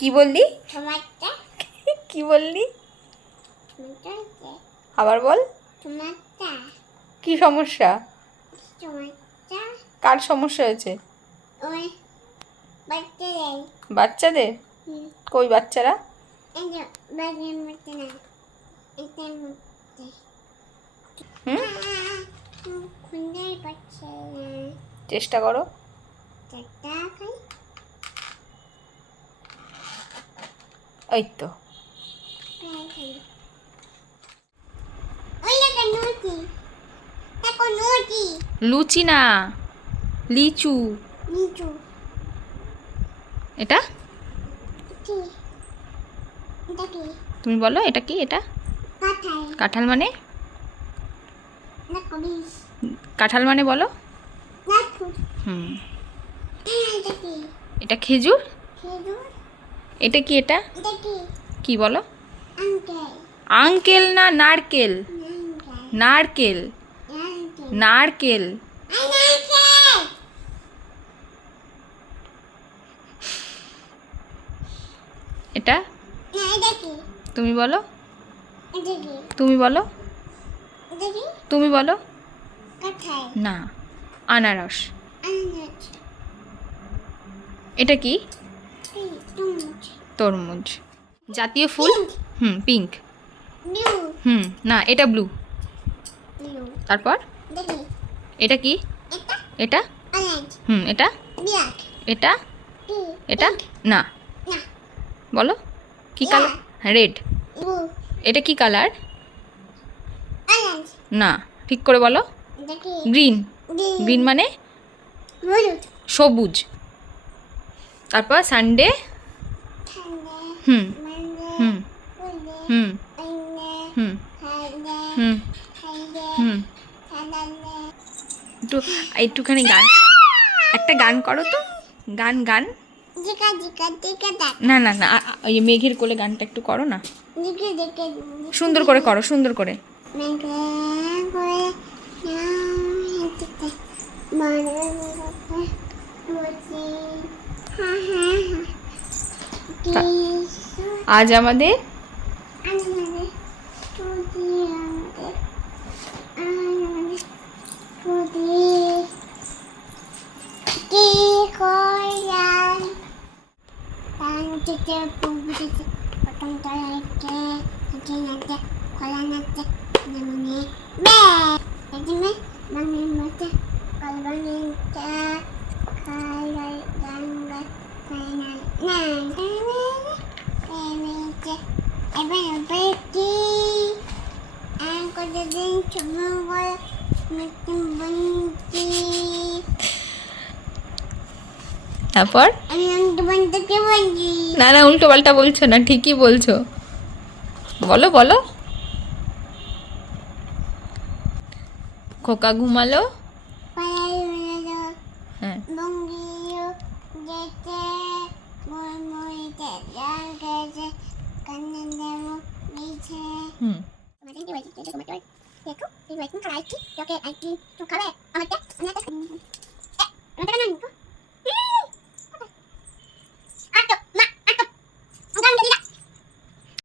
কি বললি? কি বললি? আবার বল। কি সমস্যা? কার সমস্যা হয়েছে? বাচ্চাদের? কই বাচ্চারা? চেষ্টা করো। ওই তো। লুচি না, লিচু। এটা তুমি বলো, এটা কি? এটা কাঁঠাল মানে? কাঁঠাল মানে বলো। এটা খেজুর। এটা কি? এটা কি বলো? আঙ্কেল না নারকেল? নারকেল, নারকেল। এটা তুমি বলো, তুমি বলো, তুমি বলো। না, আনারস। এটা কি? তরমুজ। জাতীয় ফুল? পিঙ্ক। না, এটা ব্লু। তারপর এটা কি? এটা এটা এটা এটা না, বলো কি কালার? রেড। এটা কি কালার? না, ঠিক করে বলো। গ্রিন। গ্রিন মানে সবুজ। তারপর সানডে। হুম হুম হুম হুম হুম হুম একটুখানি গান, একটা গান করো তো। গান গান না না না, ওই মেঘের কোলে গানটা একটু করো না, সুন্দর করে করো, সুন্দর করে। আজ আমাদের তারপর না না, উল্টো পাল্টা বলছো না, ঠিকই বলছো। বলো বলো। খোকা ঘুমালো। হ্যাঁ। হুম